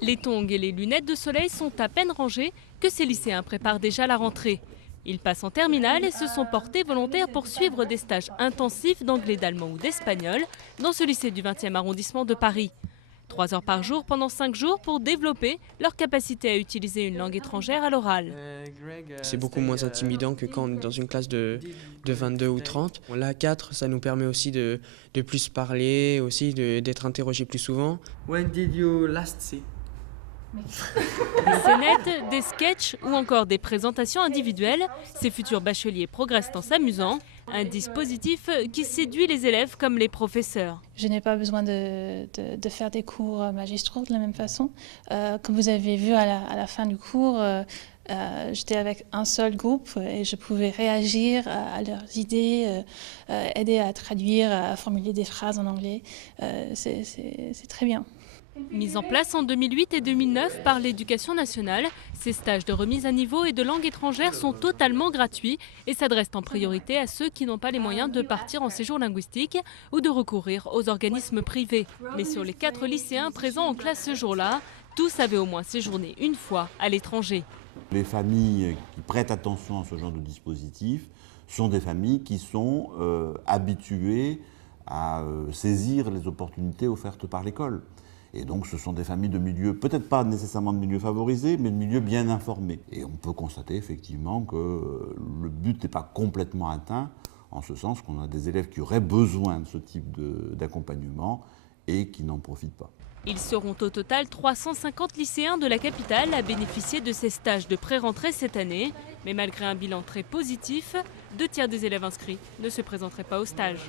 Les tongs et les lunettes de soleil sont à peine rangés que ces lycéens préparent déjà la rentrée. Ils passent en terminale et se sont portés volontaires pour suivre des stages intensifs d'anglais, d'allemand ou d'espagnol dans ce lycée du 20e arrondissement de Paris. 3 heures par jour pendant 5 jours pour développer leur capacité à utiliser une langue étrangère à l'oral. C'est beaucoup moins intimidant que quand on est dans une classe de 22 ou 30. Là, 4, ça nous permet aussi de plus parler, aussi d'être interrogé plus souvent. When did you last see? Des scénettes, des sketchs ou encore des présentations individuelles, ces futurs bacheliers progressent en s'amusant. Un dispositif qui séduit les élèves comme les professeurs. Je n'ai pas besoin de faire des cours magistraux de la même façon. Comme vous avez vu à la fin du cours, j'étais avec un seul groupe et je pouvais réagir à leurs idées, aider à traduire, à formuler des phrases en anglais. C'est très bien. Mis en place en 2008 et 2009 par l'Éducation nationale, ces stages de remise à niveau et de langue étrangère sont totalement gratuits et s'adressent en priorité à ceux qui n'ont pas les moyens de partir en séjour linguistique ou de recourir aux organismes privés. Mais sur les 4 lycéens présents en classe ce jour-là, tous avaient au moins séjourné une fois à l'étranger. Les familles qui prêtent attention à ce genre de dispositif sont des familles qui sont habituées à saisir les opportunités offertes par l'école. Et donc ce sont des familles de milieux, peut-être pas nécessairement de milieux favorisés, mais de milieux bien informés. Et on peut constater effectivement que le but n'est pas complètement atteint, en ce sens qu'on a des élèves qui auraient besoin de ce type d'accompagnement et qui n'en profitent pas. Ils seront au total 350 lycéens de la capitale à bénéficier de ces stages de pré-rentrée cette année. Mais malgré un bilan très positif, 2 tiers des élèves inscrits ne se présenteraient pas au stage.